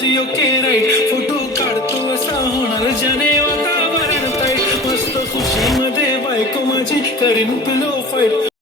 हालत योग्य right photo काढतो असा होणार ज्याने वातावरण ताईट मस्त खुशीमध्ये बायको माझी करीन पिलो फाईट